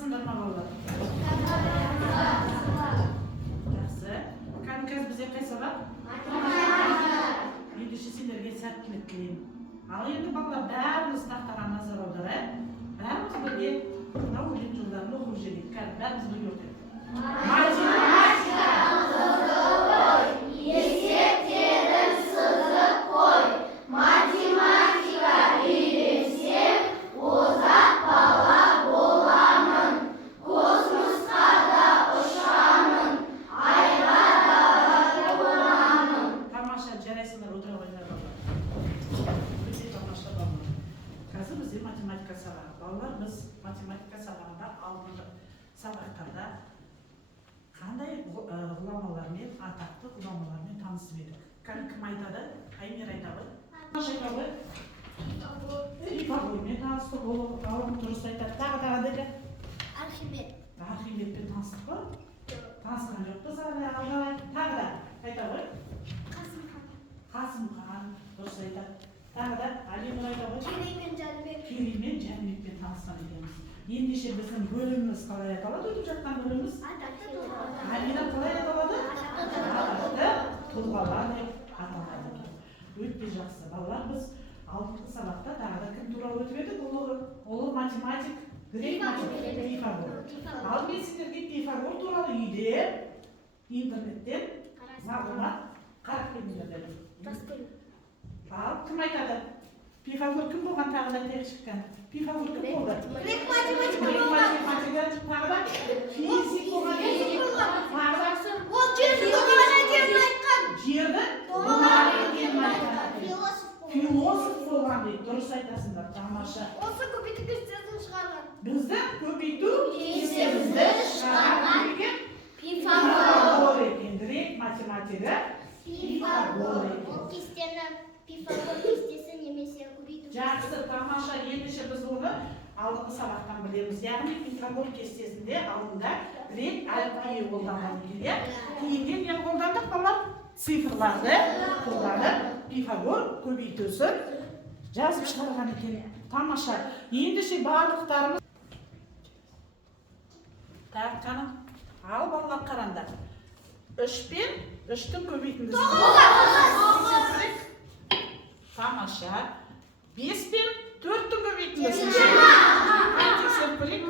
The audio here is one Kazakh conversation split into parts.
жазасыңдар ма балалар? Жақсы. Қазір бізде қай сабақ? Ендеше сендерге сәттілік тілеймін. Ал енді балалар бәріміз тақтаға назар аударайық. Бәріміз бірге мына өлең жолдарын оқып жүрейік. Қазір бәріміз бірге оқайық. Математика ой, есептерін сызып қой. Математика үйренсем, озат бала боламын. Космосқа да ұшамын, айға да қонамын. Тамаша, жарайсыңдар, отыра қойыңдар балалар. Өте тамаша балалар. Қазір бізде математика сабағы. Балалар, біз математика сабағында алдыңғы сабақтарда қандай ғұламалармен, атақты ғұламалармен танысып едік. Кім айтады? Аймер айтады. Айтады. Пифагормен таныстық, ол ғалым дұрыс айтады. Тағы деді? Архимед. Архимедпен таныстық қой? Танысқан жоқпыз әлі. Тағы да айтады? Қасымхан дұрыс айтады. Тағы да Алимир айтады? Кереймен Жәнібекпен танысқан екенбіз. Ендеше біздің бөліміміз қалай аталады? Өтіп жатқан бөліміміз? Алина қалай аталады? Атақты тұлғалар деп аталады. Өте жақсы. Балалар, біз алдыңғы сабақта тағы да кім туралы өтіп едік? Ол математик, грек математик Пифагор. Ал мен сіздерге Пифагор туралы үйде интернеттен мағлұмат қарап келіңдер дедім. Ал кім айтады? Пифагор кім болған? Тағы да тек шыққан. Пифагор кім болды? Грек математик болған. Тағы да физик болған. Ол жерді доғар екенін айтқан. Жерді доғар екенін айтқан. Философ болған дейді. Дұрыс айтасыңдар. Тамаша. Осы көбейту кестесін шығарған. Бізді көбейту кестемізді шығарған деген Пифагор екен. Грек математигі Пифагор екен. Ол кестені Пифагор кестесі немесе көбейту. Жақсы, тамаша. Ендеше біз оны алдыңғы сабақтан білеміз. Яғни Пифагор кестесінде алдында грек әліпбиі қолданған екен. Кейіннен не қолдандық балалар? Цифрларды қолданып, Пифагор көбейтусі жазып шығарған екен. Тамаша. Ендеше барлықтарымыз таққаны. Ал балалар қараңдар. 3 пен 3-тің көбейтіндісі. Тамаша. 5 пен 4-тің көбейтіндісі. Тексеріп көрейік.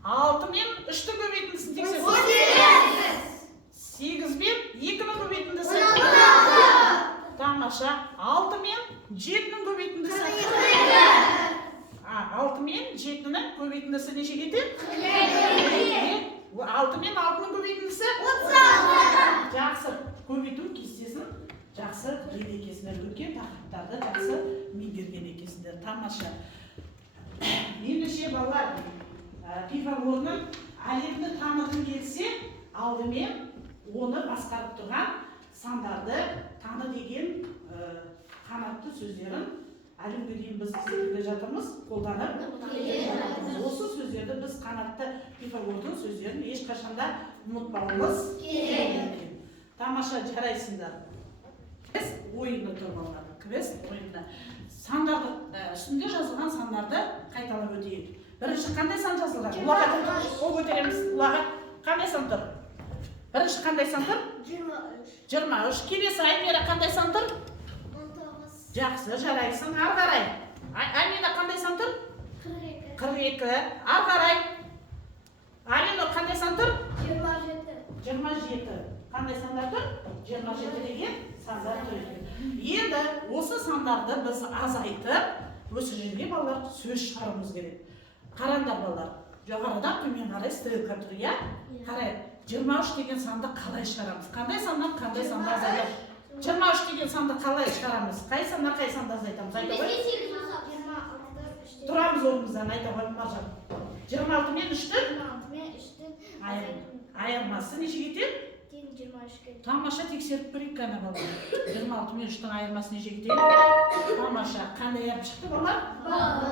6 мен 3-тің көбейтіндісін тексеріп көрейік. 8 мен 2-нің көбейтіндісі. Тамаша. 6 мен 7-нің көбейтіндісі. 6 мен 7-нің көбейтіндісі неше кетеді? 6 мен 6-нің көбейтіндісі? 36. Жақсы. Көбейту кестесін жақсы білген екесіңдер. Өткен тақырыптарды жақсы меңгерген екесіңдер. Тамаша. Ендеше балалар, Пифагорның әлемді танығын келсе, алдымен оны басқарып тұрған сандарды таны деген қанатты сөздерін әлемге дейін біз келе жатырмыз, қолданып. Осы сөздерді біз қанатты Пифагордың сөздерін ешқашанда ұмытпауымыз керек. Тамаша, жарайсыңдар. Квест ойыны тұр балалар. Квест ойыны. Сандарды, үстінде жазылған сандарды қайталап өтейік. Бірінші қандай сан жазылған? Ол көтереміз. Қандай сан тұр? Бірінші қандай сан тұр? 23. Келесі Аймера қандай сан тұр? 19. Жақсы, жарайсың. Ар қарай. Аймера қандай сан тұр? 42. Ар қарай. Алина қандай сан тұр? 27. Қандай сандар тұр? 27 деген сандар тұр. Енді осы сандарды біз азайтып, осы жерге балалар сөз шығаруымыз керек. Қараңдар балалар. Жоғарыдан төмен қарай стрелка тұр, иә? Қарай. 23 деген санды қалай шығарамыз? Қандай сандан қандай санды азайтамыз? 23 деген санды қалай шығарамыз? Қай сандан қай санды азайтамыз? Айта ғой. Тұрамыз орнымыздан, айта ғой Маржан. 26 мен 3-тің айырмасы неше кетеді? 23-ке. Тамаша, тексеріп көрейік қана балалар. 26 мен 3-тің айырмасы неше кетеді? Тамаша, қандай айырып шықты балалар?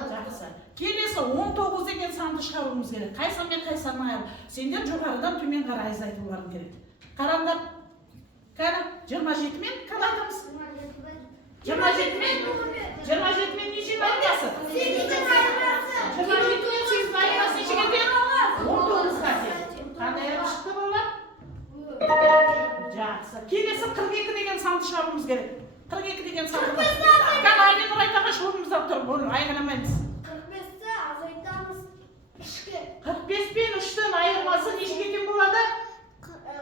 Жақсы. Келесі 19 деген санды шығаруымыз керек. Қай сан мен қай санның айырып? Сендер жоғарыдан төмен қарай айтуларың керек. Қараңдар. 27 мен кім айтамыз? 27 мен неше айырмасы? 8-тің айырмасы. 27 мен 8-тің айырмасы неше кетеді? келесі 42 деген санды шығаруымыз керек. 42 деген санды. Кәне Айнұр айтаға шоғымызда тұр, айғанамаймыз. 45-ті азайтамыз 3-ке. 45 пен 3-тің айырмасы нешеге тең болады?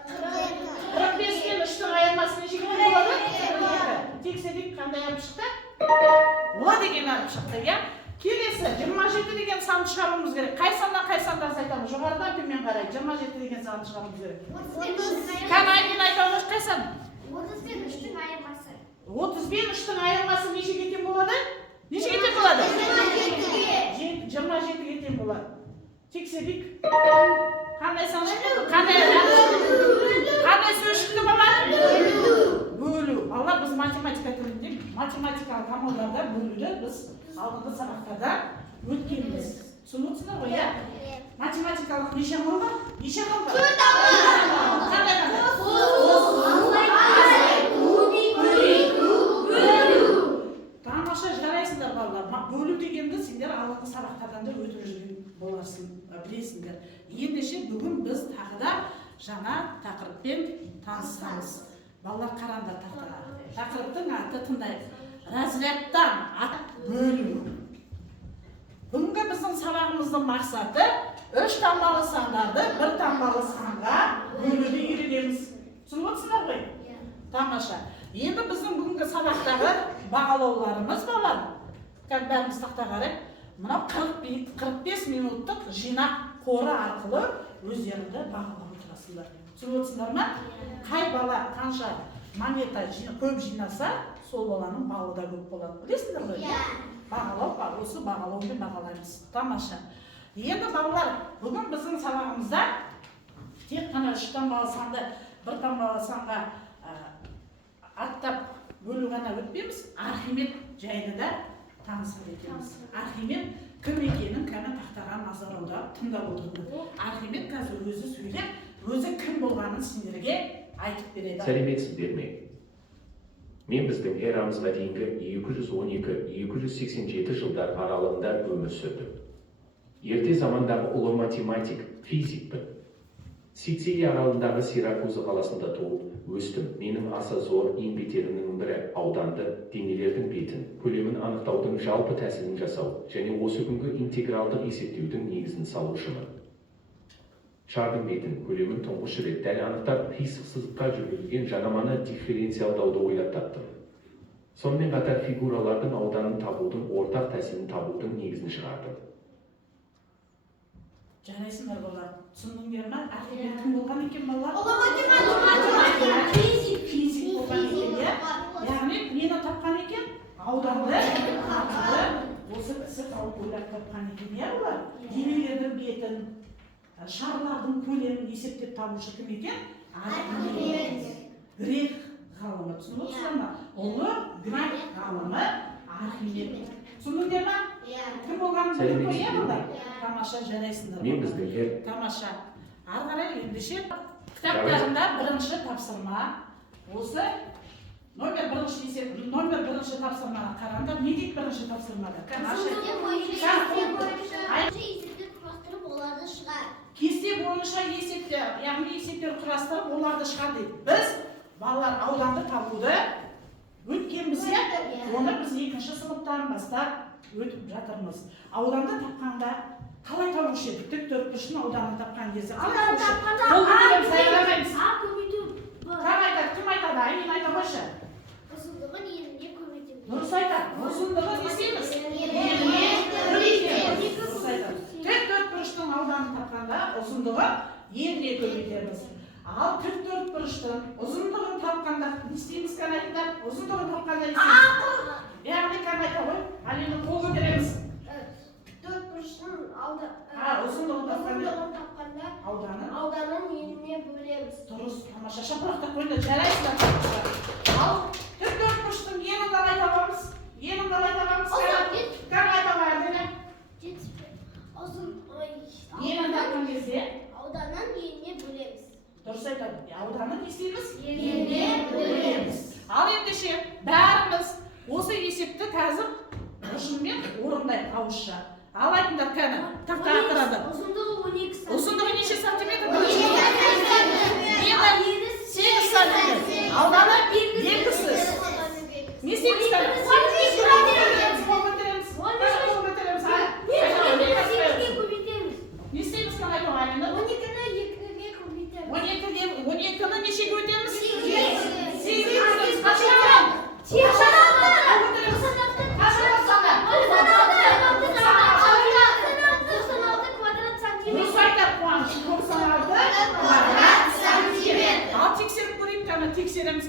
45 пен 3-тің айырмасы нешеге тең болады? 42. Тексерейік, қандай алып шықты? О деген алып шықты, иә? Келесі 27 деген санды шығаруымыз керек. Қай сандан қай санды азайтамыз? Жоғарыдан төмен қарай 27 деген санды шығаруымыз керек. Кәне Айнұр айтамыз, қай сан? 30 пен 3-тің айырмасы. 30 пен 3-тің айырмасы нешеге тең болады? Нешеге тең болады? 27-ге тең болады. Тексерейік. Қандай сан? Қандай сөз шықты балалар? Бөлу. Балалар, біз математика тілінде, математикалық амалдарда бөлуді біз алдыңғы сабақтарда өткенбіз. Түсініп отырсыңдар ғой, иә? Математикалық неше амал бар? Неше амал бар? 4 амал. Қандай? Тамаша, жарайсыңдар балалар. Бөлу дегенді сендер алдыңғы сабақтардан да өтіп жүрген боларсың, білесіңдер. Ендеше бүгін біз тағы да жаңа тақырыппен танысамыз. Балалар, қараңдар тақтаға. Тақырыптың аты тыңдайық. Разрядтан бөлу. Бүгінгі біздің сабағымыздың мақсаты 3 таңбалы сандарды 1 таңбалы санға бөлуді үйренеміз. Түсініп отырсыңдар ғой? Тамаша. Енді біздің бүгінгі сабақтағы бағалауларымыз балалар. Бәріміз тақтаға қарайық. Мынау 45 минуттық жинақ қоры арқылы өздеріңді бағалап отырасыңдар. Түсініп отырсыңдар ма? Қай бала қанша монета көп жинаса, сол баланың балы да көп болады. Білесіңдер ғой? Бағалау, осы бағалаумен бағалаймыз. Тамаша. Енді балалар, бүгін біздің сабағымызда тек қана 3 таңбалы санды 1 таңбалы санға аттап бөлу ғана өтпейміз. Архимед жайлы да танысып өтеміз. Архимед кім екенін кәні тақтаға назар аударып тыңдап отырды. Архимед қазір өзі сөйлеп, өзі кім болғанын сендерге айтып береді. Сәлеметсіздер ме? Мен біздің эрамызға дейінгі 212-287 жылдар аралығында өмір сүрдім. Ерте замандағы ұлы математик, физикпін. Сицилия аралындағы Сиракузы қаласында туып өстім. Менің аса зор еңбектерімнің бірі ауданды денелердің бетін, көлемін анықтаудың жалпы тәсілін жасау және осы күнгі интегралдық есептеудің негізін салушымын. Шардың бетін, көлемін тұңғыш рет дәл анықтап, қисықсыздыққа жүргізілген жанаманы дифференциалдауды ойлап таптым. Сонымен қатар фигуралардың ауданын табудың ортақ тәсілін табудың негізін шығардым. Жарайсыңдар балалар, түсіндіңдер ме? Архимед кім болған екен балалар? Физик болған екен, иә? Яғни нені тапқан екен? Ауданды, осы кісі тауып ойлап тапқан екен, иә балалар? Денелердің бетін, шарлардың көлемін есептеп табушы кім екен? Архимед. Грек ғалымы, түсініп отырсыңдар ма? Ұлы грек ғалымы Архимед. Түсіндіңдер ме? Кім болғанын білдің ғой, иә балалар? Тамаша, жарайсыңдар. Мен біздің Тамаша. Ары қарай ендеше кітаптарында бірінші тапсырма осы номер бірінші тапсырмаға қараңдар. Не дейді бірінші тапсырмада? Кесте бойынша есептер, яғни есептер құрастырып, оларды шығар дейді. Біз балалар ауданды табуды өткенбіз, оны біз 2-ші сыныптан бастап өтіп жатырмыз. Ауданды тапқанда қалай табушы едік? Тік төртбұрышын ауданын тапқан кезде қалай табушы? Ол көбейтіп сайрамаймыз. Кім айтады? Кім айтады? Аймен айта қойшы. Ұзындығын еніне көбейтеміз. Дұрыс айтады. Ұзындығын не істейміз? Еніне көбейтеміз. Дұрыс айтады. Тік төртбұрыштың ауданын тапқанда ұзындығын еніне көбейтеміз. Ал тік төртбұрыштың ұзындығын тапқанда не істейміз канайтар? Ұзындығын тапқанда не істейміз? Яғни канайта ғой. Әлемді қол көтереміз. Төртбұрыштың ұзындығын тапқанда ауданын еніне бөлеміз. Дұрыс, тамаша. Шапырақтап қойыңдар, жарайсыңдар. Ал тік төртбұрыштың енін қалай табамыз? Енін қалай табамыз? Қалай табамыз? Енін тапқан кезде ауданын еніне бөлеміз. дұрыс айтады. Ауданын не істейміз? Еніне бөлеміз. Ал ендеше бәріміз осы есепті қазір ұшынмен орындайық ауызша. Ал айтыңдар кәні, тақтаға қарады. Ұзындығы 12 сантиметр. Ұзындығы неше сантиметр? 8 сантиметр. Ауданы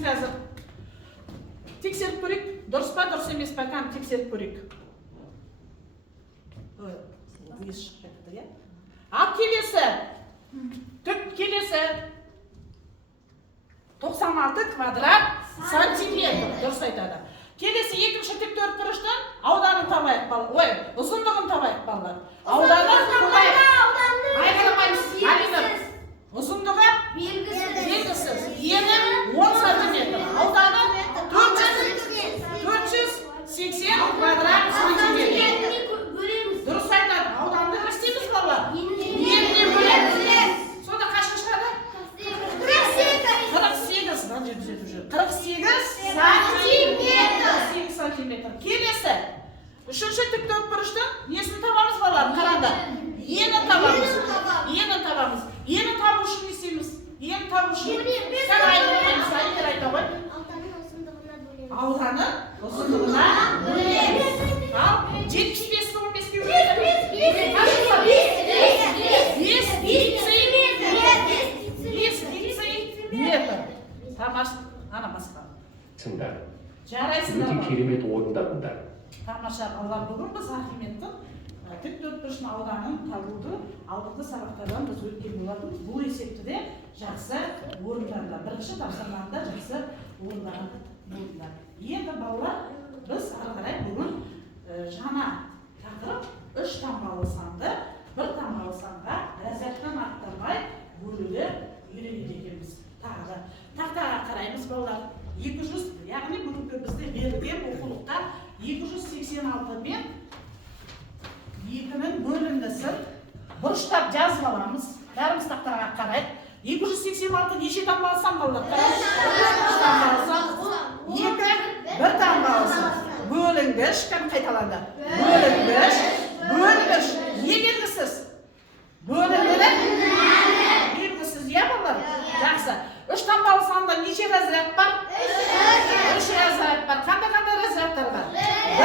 қазір тексеріп көрейік. Дұрыс па, дұрыс емес па, кән тексеріп көрейік. Ес шықпайды, иә? Ал келесі. Келесі. 96 квадрат сантиметр. Дұрыс айтады. Келесі екінші тік төртбұрыштың ауданын табайық балалар. Ой, ұзындығын табайық балалар. Ауданын табайық. Айқаламаймыз. Ұзындығы белгісіз. Ені 10 сантиметр. Ауданы 480 квадрат сантиметр. Дұрыс айтады. Ауданды не істейміз балалар? Еніне бөлеміз. Сонда қашқа шығады? 48 сантиметр. Келесі. Үшінші тік төртбұрыштың несін табамыз балалар? Қараңдар. Ені табамыз. Ені табу үшін не істейміз? Ені табу үшін. Сәл айтамыз, айта ғой. Ауданын ұзындығына бөлеміз. Ал 75-ті 15-ке бөлеміз. 5 метр. Тамаш, ана басқа. Сыңдар. Жарайсыңдар. Өте керемет орындадыңдар. Тамаша балалар, бүгін біз Архимедтің тік төртбұрыштың ауданын табуды алдыңғы сабақтардан біз өткен болатынбыз. Бұл есепті де жақсы орындарда. Бірінші тапсырмада жақсы орындаған болдыңдар. Енді балалар, біз ары қарай бүгін жаңа тақырып 3 таңбалы санды 1 таңбалы санға разрядтан аттамай бөлуді үйренеді екенбіз. Тағы тақтаға қараймыз балалар. 200, яғни бүгінгі бізде берілген оқулықта 286 мен 2-нің бөліндісін бұрыштап жазып аламыз. Бәріміз тақтаға қарайық. 286 неше таңбалы сан балалар? 2 1 таңбалы сан. Бөлінгіш, кәм қайталанды. Бөлінгіш. Не белгісіз? Бөлінгілік? Белгісіз, иә балалар? Жақсы. 3 таңбалы санда неше разряд бар? 3 разряд бар. Қандай разрядтар бар? 1,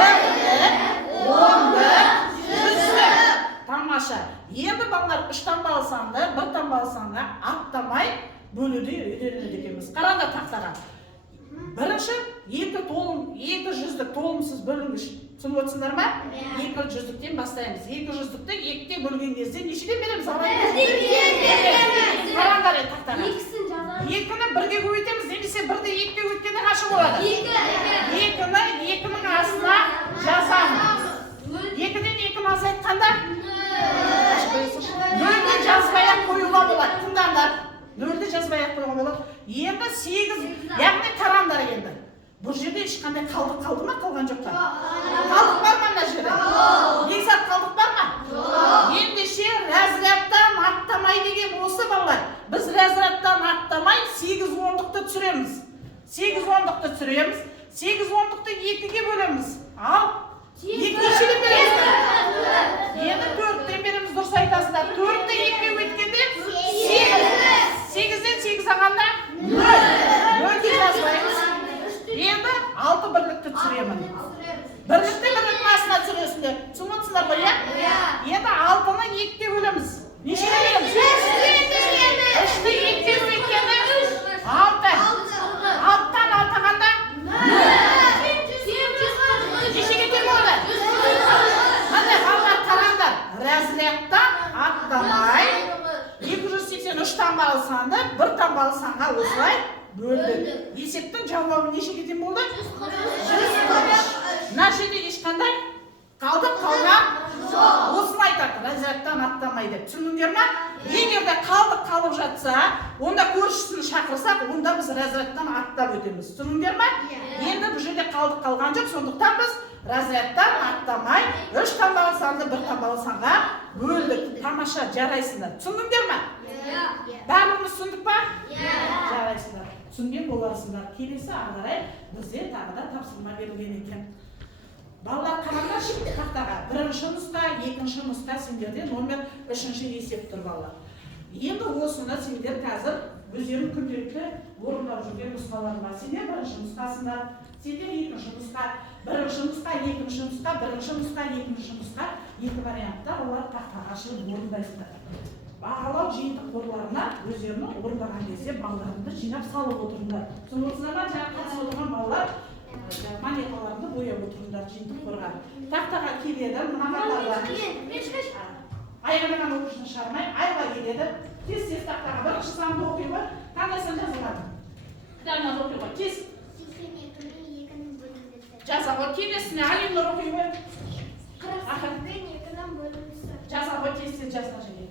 10, тамаша. Енді балалар 3 таңбалы санды 1 таңбалы санға аттамай бөлуді үйренеді екенбіз. Қараңдар тақтаға. Бірінші 2 жүздік толымсыз бөлінгіш. Түсініп отырсыңдар ма? 2 жүздіктен бастаймыз. 2 жүздікті 2-ге бөлген кезде нешеден береміз? Қараңдар тақтаға. 2-ні 1-ге көбейтеміз, немесе 1-ді 2-ге өткенде қанша болады? 2-ні 2-нің астына жазамыз. 2-ден 2-ні азайтқанда 0-ді жазбай-ақ қоюға болады. Тыңдандар. 0-ді жазбай-ақ қоюға болады. Енді 8, яғни қараңдар енді. Бұл жерде ешқандай қалды ма, қалған жоқ па? Қалдық бар ма мына жерде? Бекзат қалдық бар ма? Ендеше разрядтан аттамай деген осы балалар. Біз разрядтан аттамай 8 ондықты түсіреміз. 8 ондықты түсіреміз. 8 ондықты 2-ге бөлеміз. Ал 2-шеден береміз. Енді 4-тен береміз, дұрыс айтасыздар. 4-ті 2-ге өткенде 8-ден 8 ағанда 0-ге жазбаймыз. Енді 6 бірлікті түсіремін. Бірлікті астына түсіресіңдер. түсініп отырсыңдар ғой, иә? Енді 6-ны 2-ге бөлеміз. Нешеге береміз? 3-ті 2-ге өткенде 6. 6-тан 6 ағанда 0. Нешеге тең болды? Міне балалар қараңдар. Разрядтан аттамай 283 таңбалы санды 1 таңбалы санға осылай бөлдік. Есептің жауабы нешеге тең болды? 143. Мына жерде ешқандай қалдық қалған осыны айтады, разрядтан аттамай деп. Түсіндіңдер ме? Егер де қалып жатса, онда көршісін шақырсақ, онда біз разрядтан аттап өтеміз. Түсіндіңдер ме? Енді бұл жерде қалған жоқ, сондықтан біз разрядтан аттамай 3 таңбалы санды 1 таңбалы санға бөлдік. Тамаша, жарайсыңдар. Түсіндіңдер ме? Бәріміз түсіндік па? Жарайсыңдар. Түсінген боларсыңдар. Келесі ары қарай бізде тағы да тапсырма берілген екен. Балалар қараңдаршы тақтаға. Бірінші нұсқа, екінші нұсқа сендерде номер 3-ші есеп тұр балалар. Енді осыны сендер қазір өздерің күнделікті орындап жүрген нұсқалар бар. Сендер бірінші нұсқасындар, сендер екінші нұсқа, бірінші нұсқа, екінші нұсқа, бірінші нұсқа, екінші нұсқа, екі вариантта олар тақтаға шығып орындайсыңдар. бағалау жиынтық қорларына өздерінің орындаған кезде балдарымды жинап салып отырыңдар. Түсініңіздер ма? Жаңа қатысып отырған балалар монеталарымды бояп отырыңдар жиынтық қорға. Тақтаға келеді, мына балалар айғанаған оқушыны шығармай, айға келеді. Тез тақтаға бірінші санды оқиға, қандай сан жазылады? Қытайназ оқиға, тез. 82-ні 2-нің бөліндісі. Жаза ғой, келесіне Алинұр оқиға. 42-ні 2-нің бөліндісі. Жаза ғой, тез жазға және.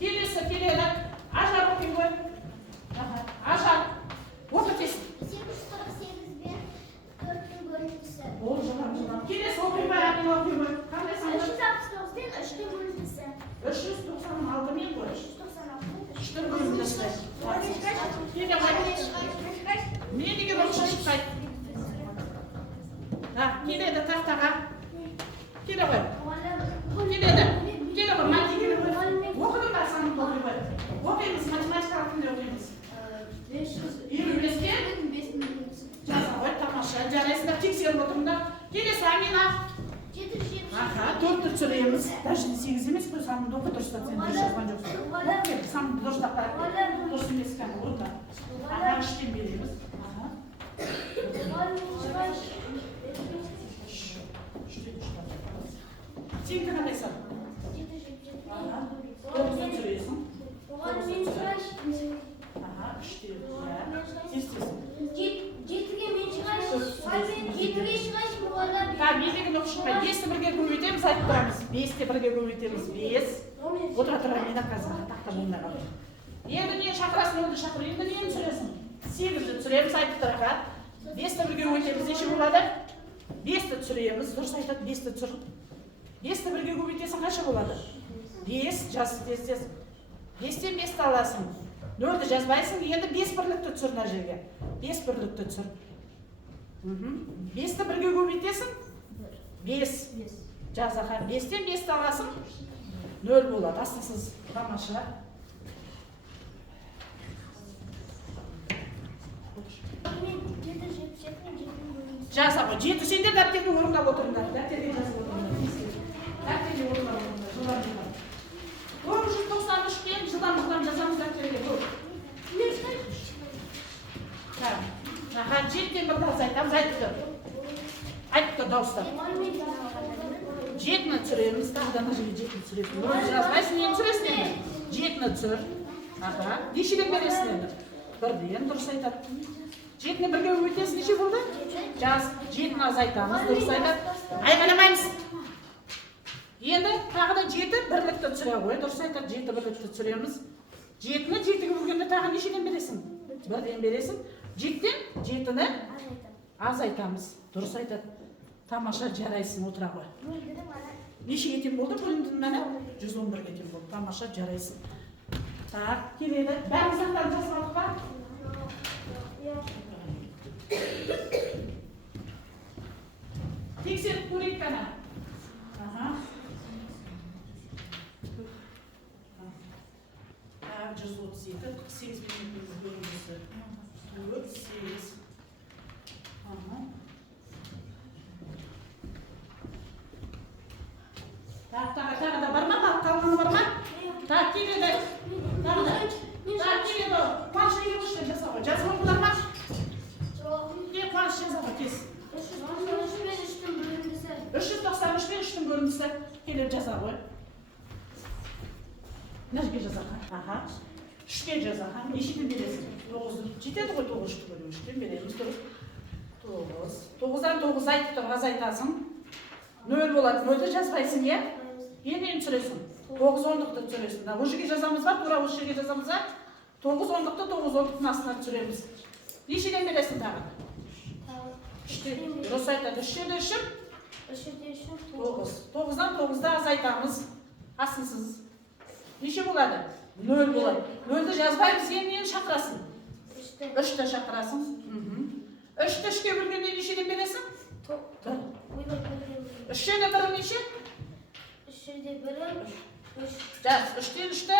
Келесі келеді, Ажар оқиға. Ажар, оқы тез. 848 бен 4-нің бөліндісі. Ол жылам. Келесі оқиға, Алин оқиға. Қандай санды? 369 бен 3-нің бөліндісі. 396 мен ғой. 396 3-тің бөліндісі. Келе ғой. Не деген оқшы шықпайды? Келеді тақтаға. Келе ғой. Келеді. Келе ғой, мати келе ғой. Оқыдың ба санын оқи ғой. Оқимыз, математикалық күнде оқимыз. 25-ке жаза ғой, тамаша. Жарайсыңдар, тексеріп отырыңдар. Келесі Амина. 4-ті түсіреміз. Даже 8 емес қой, санымды оқы дұрыстап, сен дұрыс жазған жоқсың. Оқы, санымды дұрыстап қарап. Дұрыс емес кәні орында. 3-тен береміз. Сенгі қандай сан? 9-ті түсіресің. 5-ті бірге көбейтеміз, айтып тұрамыз. 5-те бірге көбейтеміз, 5. Отыра тұра мен ақазыға тақта болмай қалды. Енді нені шақырасың, önді шақыр, енді нені түсіресің? 8-ті түсіреміз, айтып тұраға. 5-те бірге көбейтеміз, неше болады? 5-ті түсіреміз, дұрыс айтады, 5-ті түсір. 5-ті бірге көбейтесің, қанша болады? 5, жаз, тез. 5-тен 5-ті аласың. 0-ді жазбайсың, енді 5 бірлікті түсір мына жерге. 5 бірлікті түсір. 5-ті бірге көбейтесің? 5. Жазаға 5-тен 5-ті аласың. 0 болады, астасыз тамаша. Жаза ғой, 7 сендер дәптерге орындап отырыңдар. Дәптерге жазып отырыңдар. Дәптерге орындап отырыңдар, жылдан. 993 пен жылдан жазамыз дәптерге. Аға, 7-тен бір дауыс айтамыз, айтып тұр дауыстар. 7-ні түсіреміз, тағыдан ажығы 7-ні түсіресің. Оны жазбайсың, нені түсіресің енді? 7-ні түсір. Аға, нешеден бересің енді? 1-ден дұрыс айтады. 7-ні бірге өтесің, неше болды? Жаз, 7-ні азайтамыз, дұрыс айтады. Айғанамаймыз. Енді тағы да 7 бірлікті түсіре ғой, дұрыс айтады, 7 бірлікті түсіреміз. 7-ні 7-ге бөлгенде тағы нешеден бересің? 1-ден бересің. 7-тен 7-ні азайтамыз, дұрыс айтады. Тамаша, жарайсың, отыра ғой. Неше кетен болды бөлімдің мәні? 111 кетен болды. Тамаша, жарайсың. Так, келеді. Бәріміз ақтарын жазып ба? Тексеріп көрейік қана. 132, 48 бөлімдесі. 48. Тағы да бар ма? Қалғаны бар ма? Так, келеді. Тағы да. Так, келеді. Қуаныш неге көштен жаса ғой? Жазып оқылар ма? Не қуаныш жаза ғой, тез. 393 пен 3-тің бөліндісі. Келіп жаза ғой. Нәжге жаза ғой? Аға. 3-ке жаза ғой. Нешеден бересің? 9-ды. Жетеді ғой 9-ды бөлім. 3-тен береміз. 9. 9-дан 9 айтып тұр, азайтасың. 0 болады. 0-ді жазбайсың, е? Енді түсіресің. 9-10-ды түсіресің. О жерге жазамыз ба? Тура осы жерге жазамыз ба? 9-10-ды 9-10-ның астына түсіреміз. Нешеден бересің тағы? 3-тен. Дұрыс айтады. 3-шеде үшім? 9. 9-дан 9-ды азайтамыз. Асынсыз. Неше болады? 0 болады. 0-ді жазбаймыз, енді шақырасың. 3-ті шақырасың. 3-ті 3-ке бөлгенде нешеден бересің? 3-шеде бірі неше? 3-шеде бірі 3. Жаз, 3-тен 3-ті?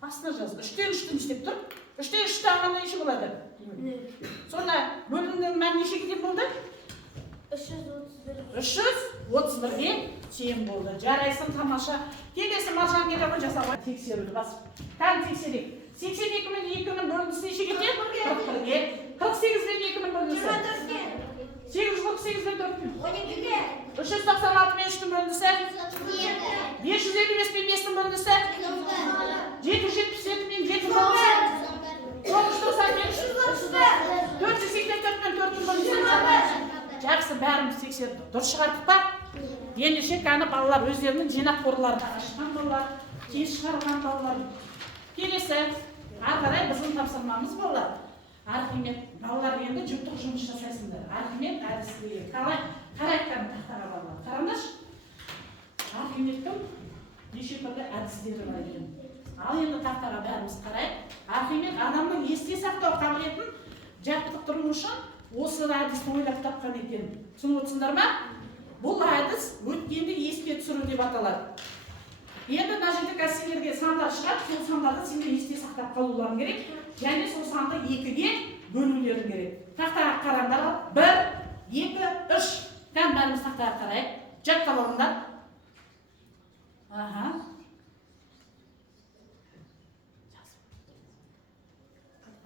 Астына жаз. 3-тен 3-тін істеп тұр. 3-тен 3-ті алғанда неше болады? Сонда бөлімнің мәні неше кетен болды? 331. 331-ге тең болды. Жарайсың, тамаша. Келесі маржан келе ғой жасауға. Тексеруді басып. Қан тексерейік. 82 мен 2-нің бөліндісі неше кетеді? 41-ге. 48 мен 2-нің бөліндісі? 848 мен 4-нің? 12'de. 396 мен 3-нің бөліндісі? 555 мен 5-нің бөліндісі? 777 мен 7-нің бөліндісі? 990 мен 484 мен 4-нің бөліндісі? Жақсы, бәріміз тексерді. Дұрыс шығардық па? Ендеше кәні балалар өздерінің жинақ қорларын ашқан балалар, тез шығарған балалар. Келесі, қарай біздің тапсырмамыз балалар. Архимед, балалар енді жүктік жұмыс жасайсыңдар. Архимед әдістіге қарайттан тақтаға балалар. Қараңдаршы. Архимедтің неше түрлі әдістері бар екен. Ал енді тақтаға бәріміз қарайық. Архимед адамның есте сақтау қабілетін жаттықтыру үшін осы әдісті ойлап тапқан екен. Түсініп отырсыңдар ма? Бұл әдіс өткенді еске түсіру деп аталады. Енді мына жерде қазір сендерге сандар шығады, сол сандарды сендер есте сақтап қалуларың керек, және сол санды 2-ге бөлулерің керек. Тақтаға қараңдар, 1, 2, 3. Кән бәріміз тақтаға қарайық. Жаттап алыңдар.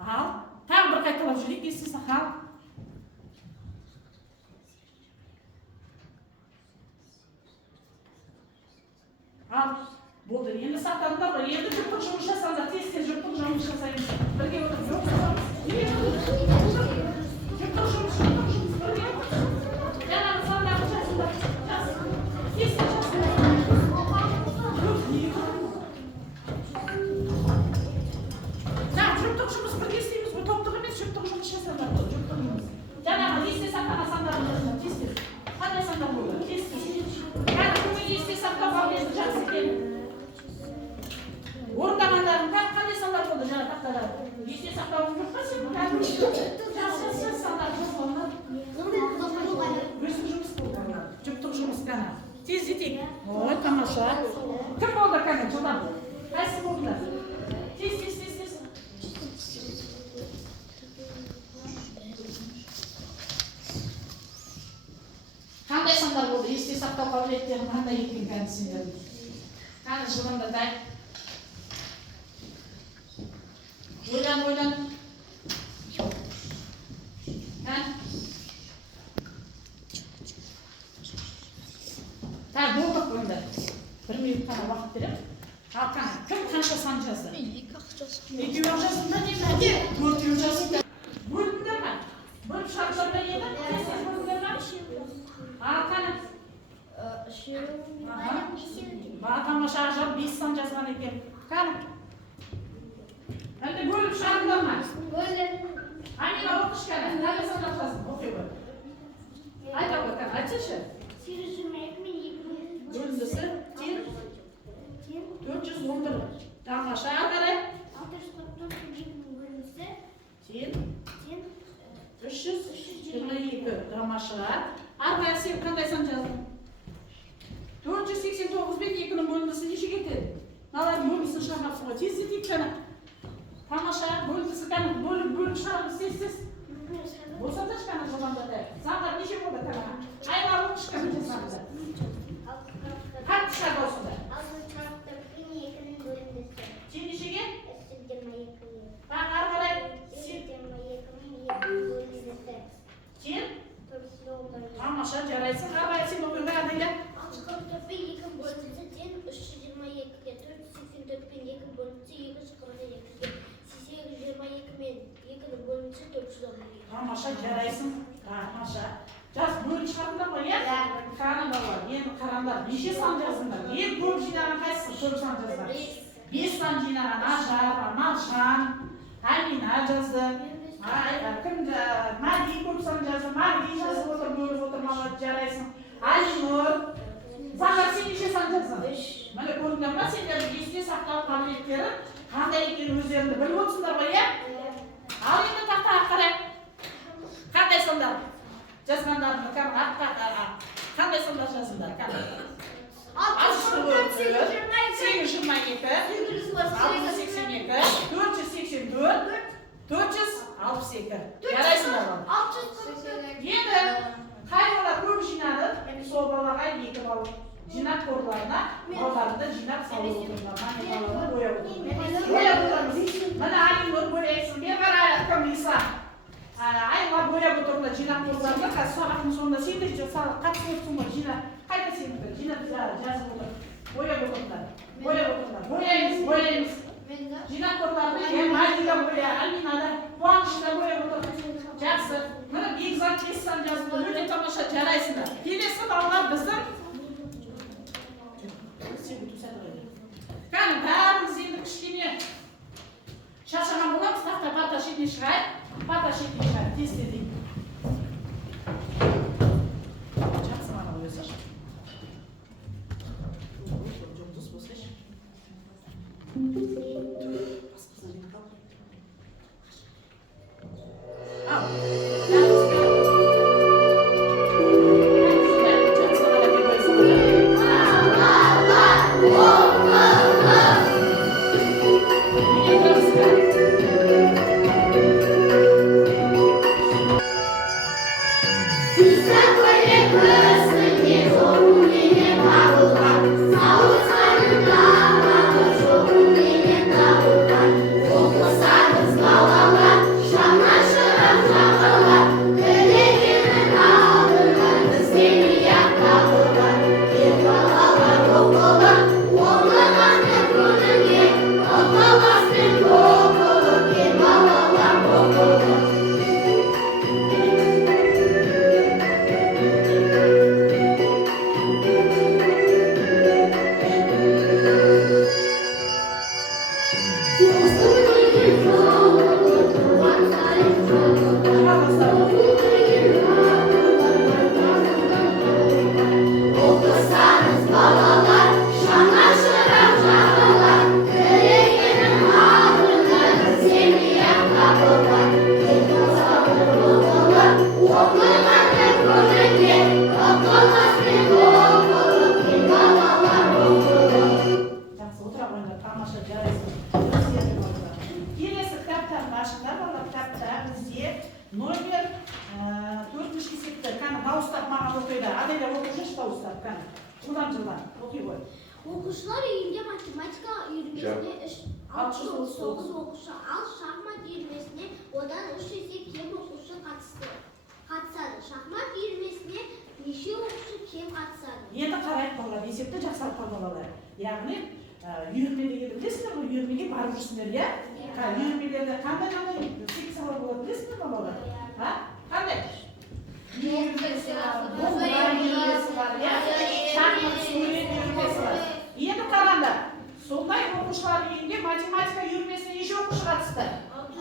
Ал, тағы бір қайталап жүрейік, есте сақтап. Ал, болды. Енді сақтадыңдар ғой. Енді жүктік жұмыс жасаңдар. Тез-тез жүктік жұмыс жасаймыз. Бірге отырып жоқ жасамыз. Жүктік жұмыс, бірге. Жаңағы сандарды жасыңдар. Жас. Тез-тез жасыңдар. Жүктік жұмыс бірге істейміз. Бұл топтық емес, жүктік жұмыс жасаңдар. Жүктік жұмыс. Жаңағы есте сақтаған сандарды жасыңдар. Тез-тез. Қандай сандар болды? Тез-тез. Есте сақтау қабілеті жақсы екен. Орындағандарың қандай сандар болды жаңа тақтада? Есте сақтауың жоқ па сен? Жақсы сандар жоқ болды. Өздік жұмыс болды. Жүктік жұмыс қана. Тез жетейік. Ой, тамаша. Кім болды қана? Жылдан. Қайсы болды? Тез. Қандай сандар болды? Есте сақтау қабілеттерін қандай екен кәні сендердің? Кәні жылында дай. Ойлан. Кән? Болдық онда. 1 минут қана уақыт берем. Ал кәні, кім қанша сан жазды? 2-ақ жазды ма не? 4-ақ жазды. Бөлдіңдер ма? Бөліп шығарып ма еді? Тез-тез бөлдіңдер ма? Ал қаны? Тамаша ажар 5 сан жазған екен. Қаны? Әлде бөліп шығарыңдар ма? Амина оқыш кәні. Қандай сандар жаздың? Оқи ғой. Айта ғой кәні, айтсайшы. Бөліндісі? 411. Тамаша ағары? 322. Тамаша. Арғая сен қандай сан жаздың? 489 бен 2-нің бөліндісі неше кетеді? Налардың бөліндісін шығармапсың ғой. Тез етейік кәні. Тамаша, бөліндісі кәні бөліп шығарымыз тез. Босаташ кәні жылданда. Сандар неше болды кәні? Айға оқыш кәні жасаңызда. Қатты шығады осында. Сен нешеге? Бақ арғарай. Сен? Тамаша, жарайсың. Арғай сен оқиға адайлы. 644 пен 2 бөлінсе тең 322-ге, 484 пен 2 бөлінсе 242-ге, 822 мен 2 бөлінсе 412-ге. Тамаша, жарайсың. Тамаша. Жас бөліп шығарыңдар ғой, е? Қаны балалар, енді қараңдар. Неше сан жазыңдар? Ең көп жинаған қайсысы? Көп сан жаздар. 5 сан жинаған Ажар, Маржан, Амина жазды. Кімді? Маги көп сан жазды. Маги жазып отыр, бөліп отыр, мала жарайсың. Алинур. Сандар сен неше сан жаздың? Міне көріңдер ма, сендердің есте сақтау қабілеттері қандай екен өздеріңді біліп отырсыңдар ғой, е? Ал енді тақтаға қарай. Қандай сандар? Жазғандарымды қандай сандар жазыңдар? 822, 682, 484, 462. Жарайсыңдар ғой. Енді қай бала көп жинады, сол балаға 2 салып, жинақ қорларына балаларды жинақ салып отырмын. Міне балалар бояп отырмын. Бояп отырмыз. Міне Айнұр бояйсың. Бері қарай кім Иса. Айла бояп отырмын жинақ қорларына. Қазір сағаттың соңында сен де қатысып отырсың ғой жинақ. Қайда сеніңдер? Жинақ жазып отыр. Бояп отырмын. Бояп отырмын. Бояймыз. Жинақ қорларына Мадина боя, Аминада, Қуанышта бояп отырмын. Жақсы. Міне бекзат 5 сан жазып отыр. Өте тамаша жарайсыңдар. Келесі балалар біздің Кәні бәріміз енді кішкене шаршаған боламыз, тақта парта шетіне шығайық, тесте дейін. Жақсы мана өзі. Жұлдыз болсайшы. Ау, Оқушылар үйінде математика үйірмесіне 639 оқушы, ал шахмат үйірмесіне одан 300-ге кем оқушы қатысады. Шахмат үйірмесіне неше оқушы кем қатысады? Енді қарайық балалар, есепті жақсартқан балалар. Яғни үйірме дегенді білесіңдер ғой, үйірмеге барып жүрсіңдер, иә? Үйірмелерде қандай секциялар болады білесіңдер балалар? Қандай? Үйірмесі бар, шахмат сурет үйірмесі бар. Енді қараңдар, сондай оқушылар үйінде математика үйірмесіне неше оқушы қатысты? 6.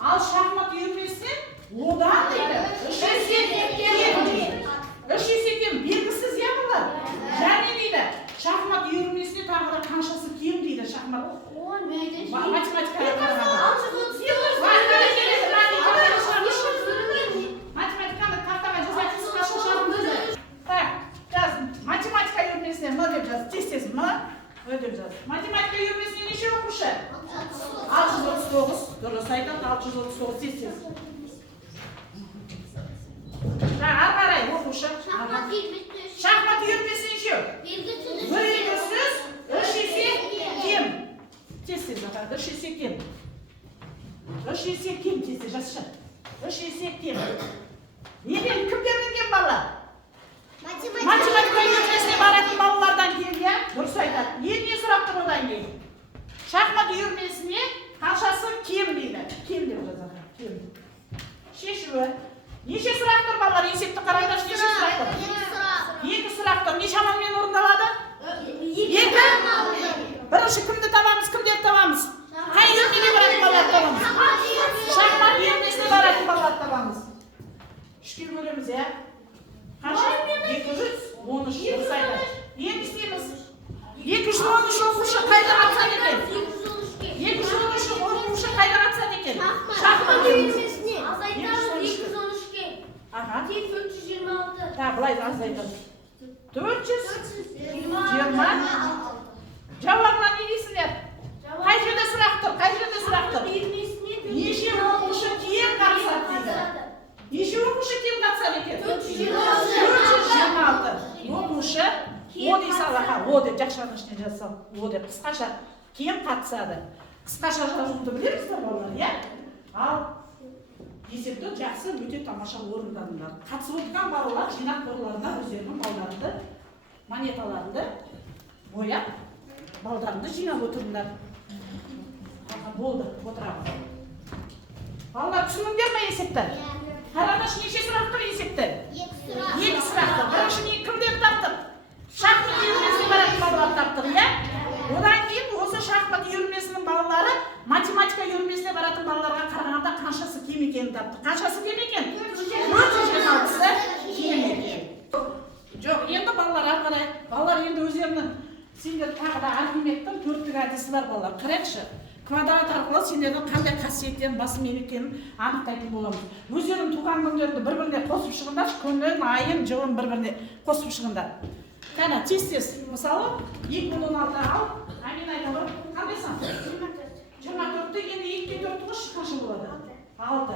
Ал шахмат үйірмесіне одан дейді 3 есе кем белгісіз иә бұлар? Және дейді шахмат үйірмесіне тағы да қаншасы кем дейді шахмат математикаға қарағанда. Математиканы тақтаға жазайсыз, қаша шағымды. Так, жаз, математика үйірмесіне м деп жаз, тез м деп жаз. Математика үйірмесіне неше оқушы? 639, дұрыс айтады, 639 тез. Ары қарай оқушы. Шахмат үйірмесіне неше? Белгісіз 3 есе кем. Тез жатады, 3 есе кем. 3 есе кем тез жазшы. 3 есе кем. Неден, кімдерден кем бала? Математика үйірмесіне баратын балалардан кем, иә? Дұрыс айтады. Не сұрақты одан кейін? Шахмат үйірмесіне қаншасы кем дейді. Кем деп жазады. Кем. Шешуі. Неше сұрақ тұр балалар? Есепті қарайдашы неше сұрақ тұр? 2 сұрақ тұр. Не шамамен орындалады? 2. Бірінші кімді табамыз, кімдерді табамыз? Қай үйірмеге баратын балаларды табамыз? Шахмат үйірмесіне баратын балаларды табамыз. 3-ке бөлеміз, иә? Қанша? 213. Дұрыс айтады. Енді істейміз. 213 оқушы қайда қатысады екен? 213 оқушы қайда қатысады екен? Шахмат үйірмесіне. Тек 426. Так, былай азайтады. 420. Жауабына не дейсіңдер? Қай жерде сұрақ тұр? Неше оқушы кем қатысады дейді? Неше оқушы кем қатысады екен? 420. о дей сал, о деп жақшаның ішіне жазсам, о деп қысқаша кем қатысады. Қысқаша жазуды білеміздер балалар, иә? Ал есепті жақсы, өте тамаша орындадыңдар. Қатысып отырған балалар жинақ қорларына өздерінің балдарында монеталарында бояп, балдарында жинап отырыңдар. Болды, отырамыз. Балалар түсіндіңдер ме есепті? Қараңыз, неше сұрақ тұр есепті? 2 сұрақ тұр. Бірінші кімден таптық? Шахмат үйірмесіне баратын балалар таптық, иә? Одан кейін осы шахмат үйірмесінің балалары математика үйірмесіне баратын балаларға қарағанда қаншасы кем екенін таптық. Қаншасы кем екен? 426-сы кем екен. Жоқ, енді балалар ары қарай. Балалар енді өздерінің сендер тағы да Архимедтің 4-тік әдісі бар балалар. Қарайықшы. Квадрат арқылы сендердің қандай қасиеттен басым екенін анықтайтын боламыз. Өздерінің туған күндерді бір-біріне қосып шығыңдар, күнін, айын, жылын бір-біріне қосып шығыңдар. Қана тез-тез. Мысалы, 2016 ал, Амин айтады, қандайсың? 24-ті енді 2-ке 4-ті қанша болады? 6.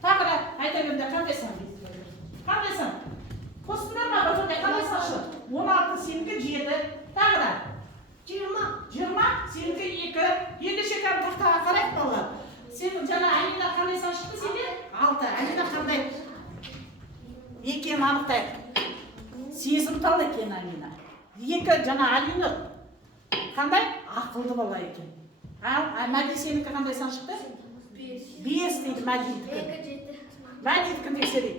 Тағы да айта берді, қандайсың? Қандайсың? Қосыңдар ма? Бір-біріне қандайсың? 16 сенікі 7. Тағы да? 20, сенікі 2. Ендеше тақтаға қарайық балалар. Сен жаңа Амина қандай шықты сенде? 6. Амина қандай екенін анықтайық. Сезімтал екен Амина. 2 жаңа Алина қандай? Ақылды бала екен. Ал Мәди сенікі қандай шықты? 5 дейді Мәдидікі. Мәдидікі тексерейік.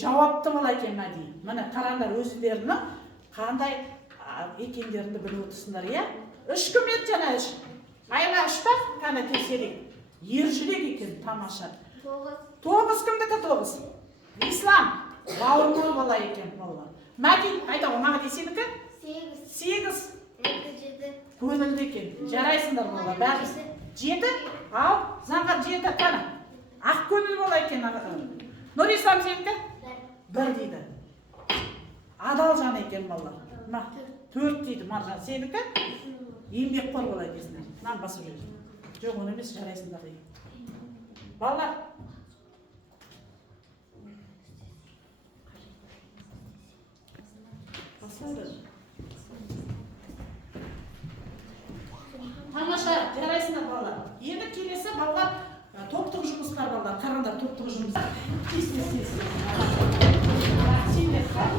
Жауапты бала екен Мәди. Міне қараңдар өздерінің қандай екендеріңді біліп отырсыңдар, иә? 3 кім еді жаңа 3? Айла 3 па? Қана тексерейік. Ержүрек екен, тамаша. 9 кімдікі 9? Ислам. Бауырмал бала екен балалар. Мәди, айта Мәди сенікі? 8. Көңілді екен. Жарайсыңдар балалар, бәрі. 7? Ал, Заңғар 7 қана. Ақ көңіл бала екен. Нұр Ислам сенікі? 1 дейді. Адал жан екен балалар. 4 дейді Маржан сенікі? Еңбекқор бала екенсіңдер. Нан басып жүрсің. Жоқ, оны емес, жарайсыңдар дейді. Балалар. Тамаша, жарайсыңдар балалар. Енді келесі балалар топтық жұмыс бар балалар. Қараңдар, топтық жұмыс. Тез-тез. Сендер қай?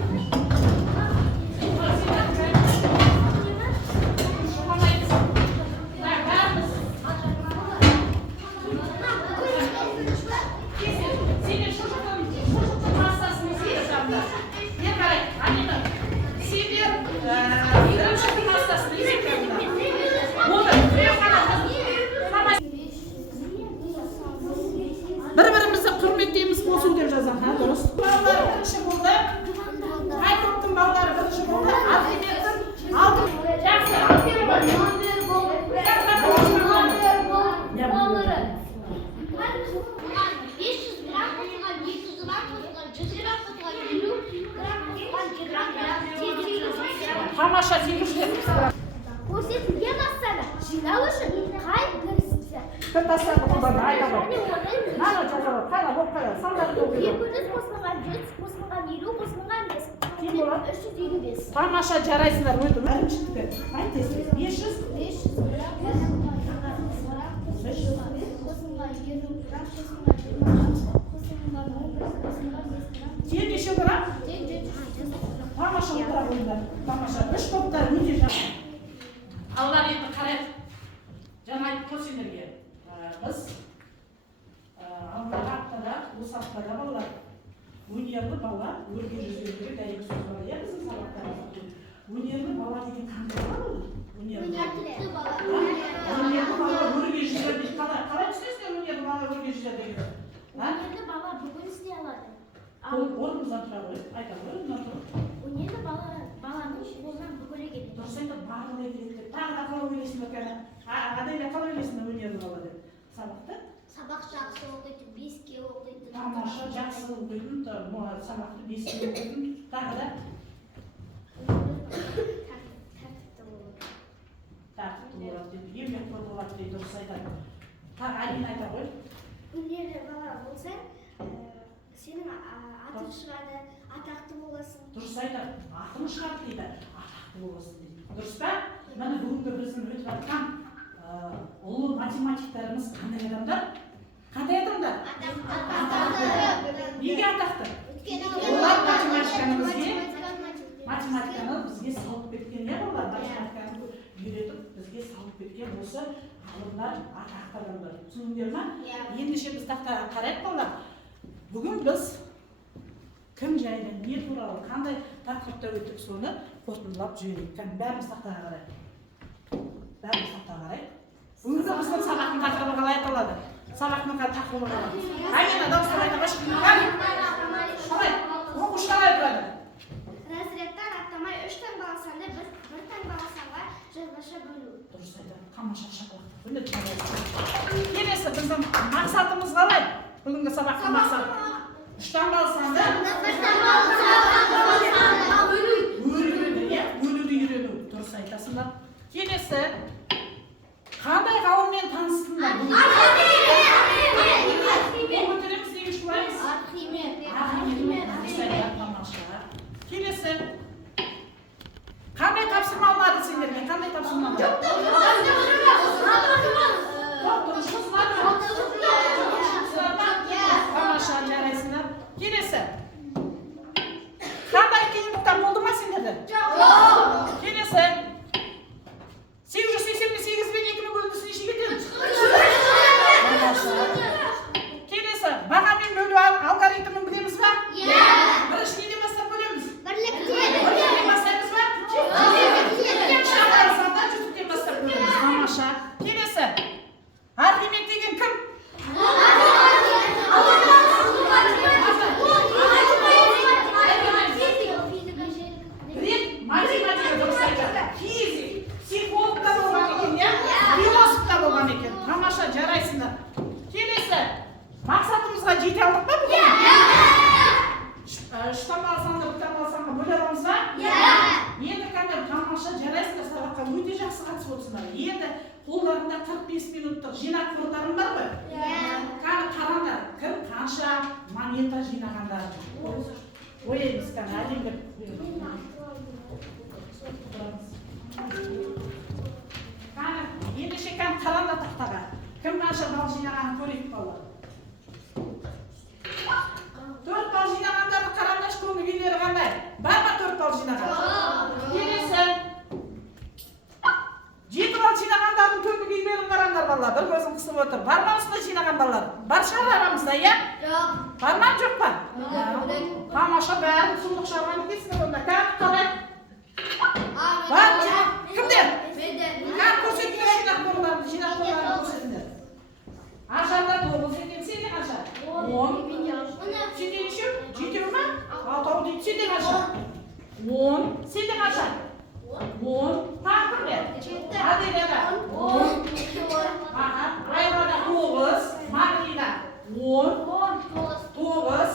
Бір-бірімізді құрметтейміз қосу деп жазам, дұрыс. Балалар бірінші болды. Қай топтың балалары бірінші болды? Архимедтің 6. Жақсы. Тамаша сегізшілер. Көрсетілген массаны жинау үшін қай кірісті? Бір тастағы қолдарды айдабы. Наны жазалар, қайла болып қайла, салдарды оқиды. 200 қосылған 100, қосылған 50, қосылған 5. Кем болады? 355. Тамаша жарайсыңдар, өтім. Біріншілікті. Айтесіз. 500. 500 грамм, қосылған 20 грамм, қосылған 10 грамм, қосылған 5 грамм. Тең неше грамм? Тең 700. Тамаша отыра қойыңдар. Тамаша. 3 топтар өте жақсы. Аллар енді қарайық. Жаңа айтып көрсеңдерге. Біз алдағы аптада, осы аптада балалар, өнерлі бала, өрге жүзгендері дәйек сөз бар. Иә, біздің сабақтарымызда. Өнерлі бала деген қандай бала ол? Өнерлі бала. Өнерлі бала өрге жүзер дейді. Қалай түсінесіңдер өнерлі бала өрге жүзер деген? Өнерлі бала бүгін істей алады. Орнымыздан тұра қойып, айта қойып, өнерлі баланың қолынан бүкіл келеді. дұрыс айтып, барлығы келеді. Тағы да қалай ойлайсыңдар кәне? Адайла қалай ойлайсыңдар өнерлі бала деп? Сабақты? Сабақ жақсы оқиды, 5-ке оқиды. Тамаша, жақсы оқитын, сабақты 5-ке оқитын. Тағы да? Тәртіпті болады. Тәртіпті болады деп, еңбекқор болады деп дұрыс айтады. Тағы Алина айта ғой. Өнерлі бала болсаң, сенің атың шығады, атақты болады. боласың. Дұрыс айтады. Ақын шығарды дейді. Атақты боласың дейді. Дұрыс па? Міне бүгінгі біздің өтіп жатқан ұлы математиктарымыз қандай адамдар? Қандай адамдар? Атақты. Неге атақты? Олар математиканы бізге салып кеткен, не олар математиканы үйретіп бізге салып кеткен осы ғалымдар, атақты адамдар. Түсіндіңдер ме? Ендеше біз тақтаға қарайық балалар. Бүгін біз кім жайлы, не туралы, қандай тақырыпта өтіп соны қорытындылап жіберейік. Бәріміз тақтаға қарайық. Бүгінгі біздің сабақтың тақырыбы қалай аталады? Сабақтың тақырыбы қалай? Айнена, дауыстап айта башы. Қалай? Оқушы қалай тұрады? Разрядтан аттамай 3 таңбалы санды 1 таңбалы санға жазбаша бөлу. Дұрыс айтады. Тамаша шапалақтар. Келесі біздің мақсатымыз қалай? Бүгінгі сабақтың мақсаты. 3 таңбалы санды бөлуді үйрену. Дұрыс айтасыңдар. Келесі қандай ғалыммен таныстыңдар? Көтереміз деген шулаймыз? Архимед. Келесі қандай тапсырма алады сендерге? Қандай тапсырма алады? Тамаша, жарайсыңдар. Келесі қандай қиындықтар болды ма сендерде? Келесі 888 мен 2-ні бөлінісі нешеге тең? Келесі бағамен бөлу алгоритмін білеміз ба? Бірінші неден бастап бөлеміз? Бірліктен бастаймыз ба? Жүздіктен бастап бөлеміз. Тамаша. Келесі Архимед деген кім? Математика дұрыс айтады. Физик, психолог та болған екен, философ та болған екен. Тамаша, жарайсыңдар. Келесі мақсатымызға жете алдық па бүгін? Үш таңбалы санды бір таңбалы санға бөле аламыз ба? Енді қандай тамаша, жарайсыңдар, сабаққа өте жақсы қатысып отырсыңдар. Енді қолдарында 45 минуттық жинақ қордарың бар ғой? Қараңдар, кім қанша монета жинағандар? Ойаймыз қана, әлемдік. Ендеше қараңдар тақтаға. Кім қанша бал жинағанын көрейік балалар. 4 бал жинағандарды қараңдаршы, көңіл күйлері қандай? Бар ма 4 бал жинаған? Келесі 7 бал жинағандардың көңіл күйлерін қараңдар балалар. Бір көзін қысып отыр. Бар ма осындай жинаған балалар? Бар шығар арамызда, иә? Бар ма, жоқ па? Тамаша, бәрін сұмдық шығарған екенсіңдер онда. Қалай? Бар, кімдер? Көрсетіңдер жинақ қорларын көрсетіңдер. Ашарда 9 екен, сенде қанша? 10. Сенде неше? Жетеу ма? Алтау дейді, сенде қанша? 10. Сенде қанша? 10. Тағы кімдер? Аделяда 10. Айрада 9. Мағрина 10. 9.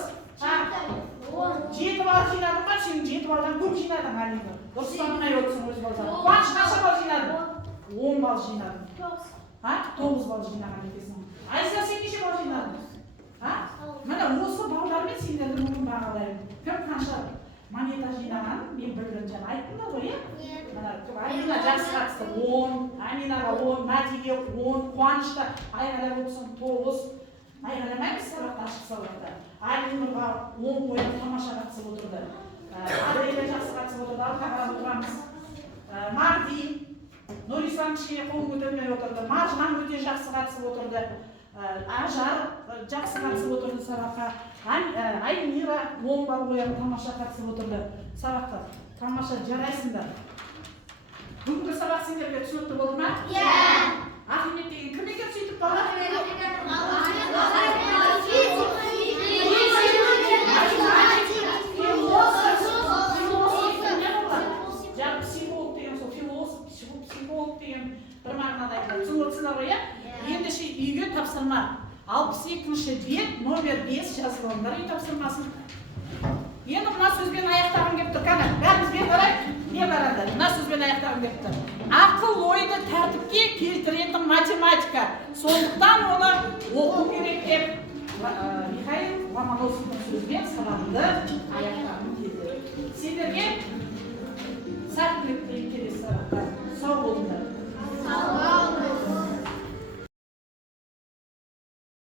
7 бал жинадың ба? Сен 7 балдан көп жинадың, Алина. Дұрыстамай отырсың өз балдан. Қуаныш қанша бал жинадың? 10 бал жинадың. 9 бал жинаған екенсің. Айса, сен неше бал жинадың? Міне осы балдармен сендерді бүгін бағалаймын. Кім қанша монета жинаған? Мен білдім, жаңа айттыңдар ғой, иә? Алина жақсы қатысты 10, Аминаға 10, Мәдиге 10, Қуанышта айғайлап отырсың 9. Айғайламаймыз сабақта, ашық сабақта. Айнұрға 10 қойып тамаша қатысып отырды. Аделя жақсы қатысып отырды, алға қарап отырамыз. Марди, Нұрислам кішкене қолын көтермей отырды. Маржан өте жақсы қатысып отырды. Ажар жақсы қатысып отырды сабаққа. Аймира 10 бал қойып тамаша қатысып отырды сабаққа. Тамаша, жарайсыңдар. Бүгінгі сабақ сендерге түсінікті болды ма? Иә! Ахмет деген кім екен сөйтіп бала? Психолог деген бір мағынада айтады. Түсініп ғой, иә? Ендеше үйге тапсырма. 62-ші бет, номер 5 жазып алыңдар үй тапсырмасын. Енді мына сөзбен аяқтағым келіп тұр. Қане, бәрімізбен қарайық. Не қараңдар? Мына сөзбен аяқтағым келіп тұр. Ақыл ойды тәртіпке келтіретін математика. Сондықтан оны оқу керек деп Михаил Ломоносовтың сөзбен сабағымды аяқтағым